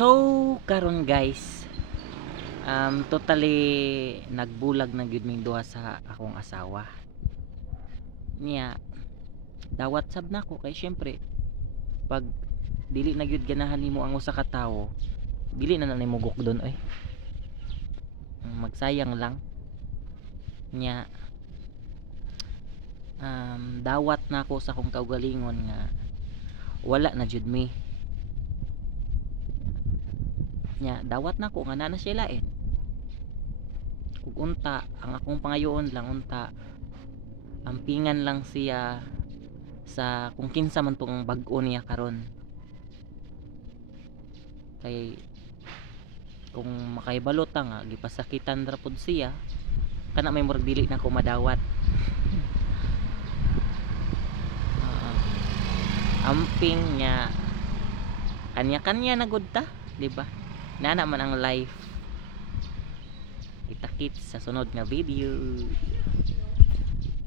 So karon guys, totally nagbulag na gyud ming duha sa akong asawa niya. Dawat sab nako kay syempre pag dili na gyud ganahan nimo ang usa ka tawo, dili na nimo gukdon oy, magsayang lang niya. Dawat nako sa akong kaugalingon nga wala na jud mi nya. Dawat nako nga na siya lain ug unta ang akong pangayoon lang, unta ampingan lang siya sa kung kinsa man tong bag-o niya karon. Kay kung makahibalo ta nga gipasakitan ra pud siya, kana may murag dili na ko madawat. Amping nya kanya-kanya na gud ta, di ba? Nana man ang life. Kita-kits sa sunod nga video.